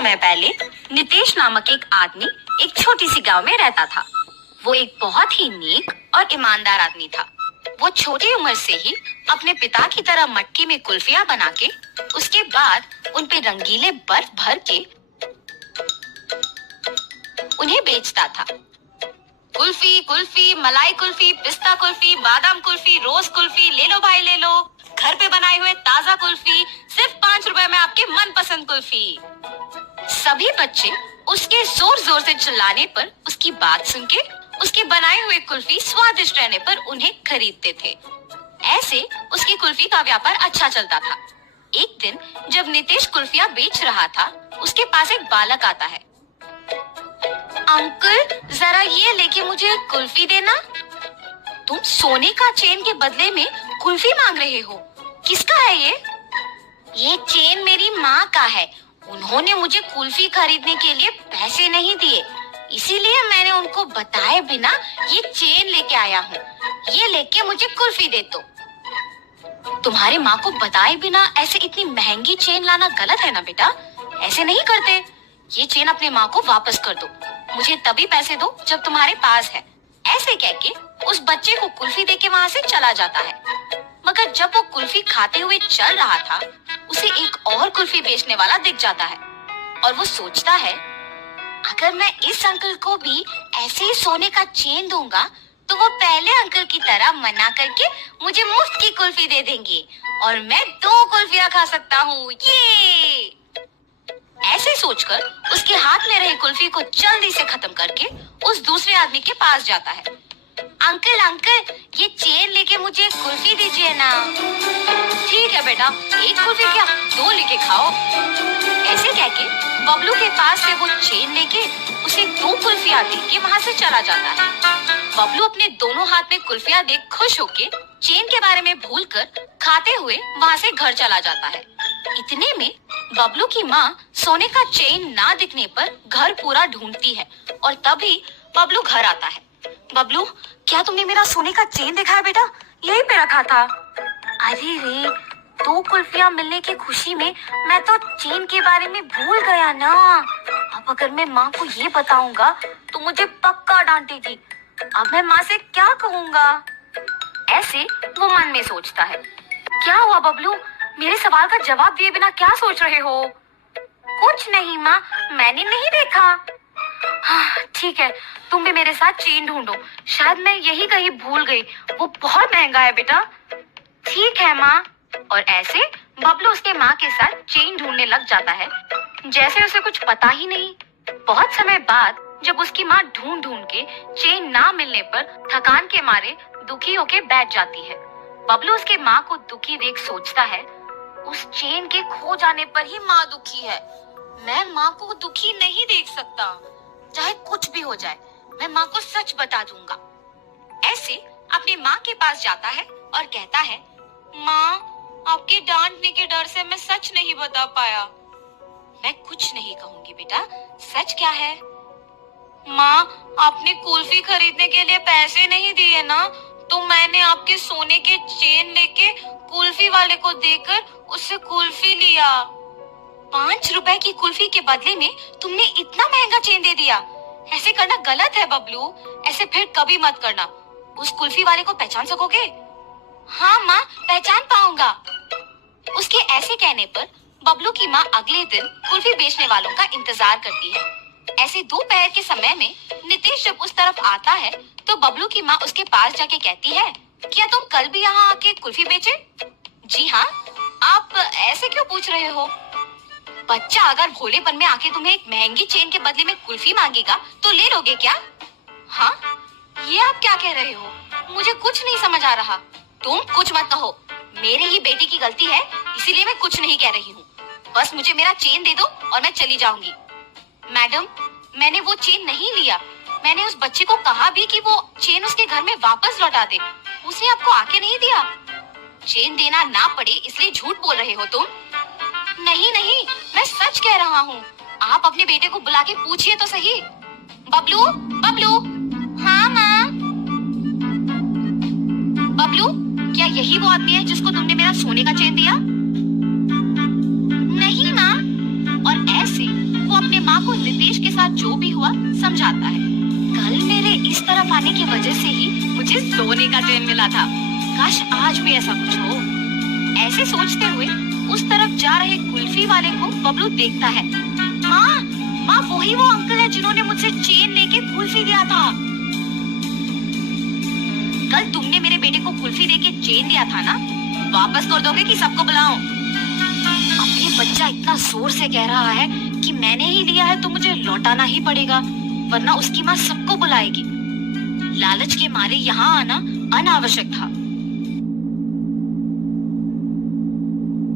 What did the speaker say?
समय पहले नितेश नामक एक आदमी एक छोटी सी गांव में रहता था। वो एक बहुत ही नेक और ईमानदार आदमी था। वो छोटी उम्र से ही अपने पिता की तरह मटकी में कुल्फियां बना के उसके बाद उन पे रंगीले बर्फ भर के उन्हें बेचता था। कुल्फी, कुल्फी, मलाई कुल्फी, पिस्ता कुल्फी, बादाम कुल्फी, रोज कुल्फी, ले लो भाई ले लो। घर पे बनाए हुए ताजा कुल्फी, सिर्फ 5 रुपए में आपके मनपसंद कुल्फी। सभी बच्चे उसके जोर जोर से चिल्लाने पर, उसकी बात सुन के, उसके बनाए हुए कुल्फी स्वादिष्ट रहने पर उन्हें खरीदते थे। ऐसे उसकी कुल्फी का व्यापार अच्छा चलता था। एक दिन जब नितेश कुल्फियां बेच रहा था, उसके पास एक बालक आता है। अंकल, जरा ये लेके मुझे कुल्फी देना। तुम सोने का चेन के बदले में कुल्फी मांग रहे हो? किसका है ये? ये चेन मेरी माँ का है। उन्होंने मुझे कुल्फी खरीदने के लिए पैसे नहीं दिए, इसीलिए मैंने उनको बताए बिना ये चेन लेके आया हूँ। ये लेके मुझे कुल्फी दे दो। तुम्हारे माँ को बताए बिना ऐसे इतनी महंगी चेन लाना गलत है ना बेटा, ऐसे नहीं करते। ये चेन अपने माँ को वापस कर दो। मुझे तभी पैसे दो जब तुम्हारे पास है। ऐसे कह के उस बच्चे को कुल्फी देके वहाँ से चला जाता है। मगर जब वो कुल्फी खाते हुए चल रहा था, उसे एक और कुल्फी बेचने वाला दिख जाता है और वो सोचता है, अगर मैं इस अंकल को भी ऐसे ही सोने का चेन दूंगा तो वो पहले अंकल की तरह मना करके मुझे मुफ्त की कुल्फी दे देंगे और मैं 2 कुल्फियां खा सकता हूँ। ये ऐसे सोचकर उसके हाथ में रही कुल्फी को जल्दी से खत्म करके उस दूसरे आदमी के पास जाता है। अंकल अंकल, ये चेन लेके मुझे कुल्फी दीजिए ना। ठीक है बेटा, 1 कुल्फी क्या 2 लेके खाओ। ऐसे कह के बबलू के पास से वो चेन लेके उसे 2 कुल्फियां दे के वहाँ से चला जाता है। बबलू अपने दोनों हाथ में कुल्फियां देख खुश होके चेन के बारे में भूलकर खाते हुए वहाँ से घर चला जाता है। इतने में बबलू की माँ सोने का चेन ना दिखने पर घर पूरा ढूंढती है और तभी बबलू घर आता है। बबलू, क्या तुमने मेरा सोने का चेन देखा है बेटा? यहीं पे रखा था। अरे रे, 2 कुल्फियां मिलने की खुशी में मैं तो चेन के बारे में भूल गया ना। अब अगर मैं माँ को ये बताऊंगा तो मुझे पक्का डांटेगी। अब मैं माँ से क्या कहूँगा? ऐसे वो मन में सोचता है। क्या हुआ बबलू, मेरे सवाल का जवाब दिए बिना क्या सोच रहे हो? कुछ नहीं माँ, मैंने नहीं देखा। हाँ ठीक है, तुम भी मेरे साथ चेन ढूंढो। शायद मैं यही कहीं भूल गई। वो बहुत महंगा है बेटा। ठीक है माँ। और ऐसे बबलू उसके माँ के साथ चेन ढूंढने लग जाता है, जैसे उसे कुछ पता ही नहीं। बहुत समय बाद जब उसकी माँ ढूंढ ढूंढ के चेन ना मिलने पर थकान के मारे दुखी होके बैठ जाती है। बबलू उसके माँ को दुखी देख सोचता है, उस चेन के खो जाने पर ही माँ दुखी है। मैं माँ को दुखी नहीं देख सकता। चाहे कुछ भी हो जाए, मैं माँ को सच बता दूंगा। ऐसे अपनी माँ के पास जाता है और कहता है, माँ, आपके डांटने के डर से मैं सच नहीं बता पाया। मैं कुछ नहीं कहूंगी बेटा, सच क्या है? माँ, आपने कुल्फी खरीदने के लिए पैसे नहीं दिए ना, तो मैंने आपके सोने के चेन लेके कुल्फी वाले को देकर उससे कुल्फी लिया। 5 रुपए की कुल्फी के बदले में तुमने इतना महंगा चेन दे दिया। ऐसे करना गलत है बबलू, ऐसे फिर कभी मत करना। उस कुल्फी वाले को पहचान सकोगे? हाँ माँ, पहचान पाऊंगा। उसके ऐसे कहने पर बबलू की माँ अगले दिन कुल्फी बेचने वालों का इंतजार करती है। ऐसे दोपहर के समय में नितेश जब उस तरफ आता है तो बबलू की माँ उसके पास जाके कहती है, क्या तुम कल भी यहाँ आके कुल्फी बेचे? जी हाँ। आप ऐसे क्यों पूछ रहे हो? बच्चा अगर भोलेपन में आके तुम्हें एक महंगी चेन के बदले में कुल्फी मांगेगा तो ले लोगे क्या? हाँ, ये आप क्या कह रहे हो? मुझे कुछ नहीं समझ आ रहा। तुम कुछ मत कहो, मेरी ही बेटी की गलती है, इसीलिए मैं कुछ नहीं कह रही हूँ। बस मुझे मेरा चेन दे दो और मैं चली जाऊंगी। मैडम, मैंने वो चेन नहीं लिया। मैंने उस बच्चे को कहा भी कि वो चेन उसके घर में वापस लौटा दे। उसने आपको आके नहीं दिया। चेन देना ना पड़े इसलिए झूठ बोल रहे हो तुम? नहीं नहीं, मैं सच कह रहा हूँ। आप अपने बेटे को बुला के पूछिए तो सही। बबलू, बबलू। हाँ माँ। बबलू, क्या यही वो आदमी है जिसको तुमने मेरा सोने का चेन दिया? नहीं माँ। और ऐसे वो साथ जो भी हुआ समझाता है। कल मेरे इस तरफ आने की वजह से ही मुझे सोने का चेन मिला था। काश आज भी ऐसा कुछ हो। ऐसे सोचते हुए उस तरफ जा रहे कुल्फी वाले को बबलू देखता है। माँ, माँ वही वो अंकल है जिन्होंने मुझसे चेन लेके कुल्फी दिया था। कल तुमने मेरे बेटे को कुल्फी देके चेन दिया था ना, वापस कर दोगे कि सबको बुलाऊं? अब ये बच्चा इतना जोर से कह रहा है कि मैंने ही लिया है तो मुझे लौटाना ही पड़ेगा, वरना उसकी माँ सबको बुलाएगी। लालच के मारे यहाँ आना अनावश्यक था।